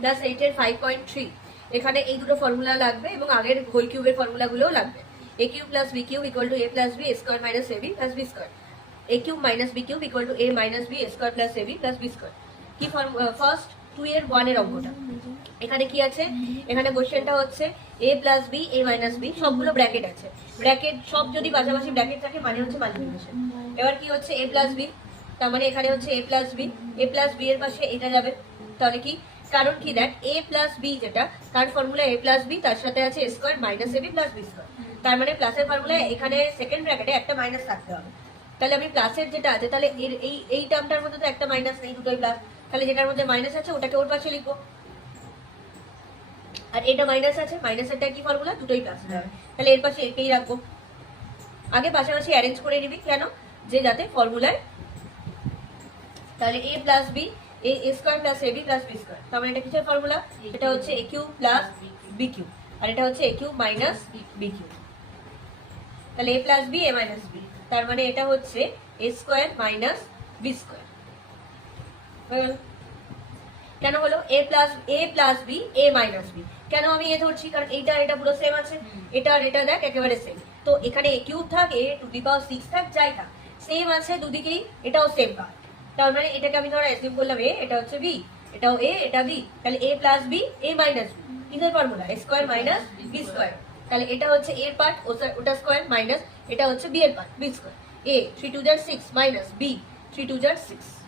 Class 8 এর 5.3 এখানে এই দুটো ফর্মুলা লাগবে এবং আগের হোল কিউবের ফর্মুলাগুলোও লাগবে। a cube plus b cube equal to a plus b square minus ab plus b square. a cube minus b cube equal to a minus b square plus ab plus b square. কি first 2 এর 1 এর অঙ্কটা এখানে কি আছে, এখানে কোশ্চেনটা হচ্ছে a plus b a minus b সবগুলো ব্র্যাকেট আছে, ব্র্যাকেট সব যদি পাশাপাশি ব্র্যাকেট থাকে মানে হচ্ছে মাল্টিপ্লিকেশন। এবার কি হচ্ছে a প্লাস b, তার মানে এখানে হচ্ছে a প্লাস b এর পাশে এটা যাবে, তাহলে কি কারণ কি দেখ a প্লাস b যেটা তার ফর্মুলা a প্লাস b তার সাথে আছে a square minus ab plus b square, তার মানে প্লাসের ফর্মুলা এখানে সেকেন্ড ব্র্যাকেটে একটা মাইনাস থাকতে হবে। তাহলে আমি প্লাসের যেটা আছে তাহলে এই টার্মটার মধ্যে তো একটা মাইনাস নেই, দুটোই প্লাস, তাহলে যেটার মধ্যে মাইনাস আছে ওটাকে ওর পাশে লিখবো, আর এটা মাইনাস আছে মাইনাসেরটা কি ফর্মুলা দুটোই প্লাস হবে, তাহলে এর পাশে একেই রাখবো। আগে পাশাপাশি অ্যারেঞ্জ করে নিবি কেন, যে যাতে ফর্মুলায় তাহলে a plus b a square plus ab plus b square, তার মানে এটা কিসের ফর্মুলা, এটা হচ্ছে a cube plus b cube আর এটা হচ্ছে a cube minus b cube, তাহলে a plus b a minus b, তার মানে এটা হচ্ছে a square minus b square. কেন হলো a plus b a minus b, কেন আমি এ ধরছি কারণ এইটা এটা পুরো সেম আছে, এটা আর এটা দেখ একেবারে সেম, তো এখানে a কিউব থাক a টু দি পাওয়ার 6 থাক যাই থাক সেম আছে দুদিকেই, এটাও সেম পার্ট, তার মানে এটাকে আমি ধরো অ্যাজিউম করলাম a, এটা হচ্ছে b, এটাও a এটা b, তাহলে a plus b a minus b কিসের formula a square minus b square, তাহলে এটা হচ্ছে a এর পার্ট ওটা স্কয়ার মাইনাস এটা হচ্ছে b এর part b square, a 3 2 6 minus b 3 2 6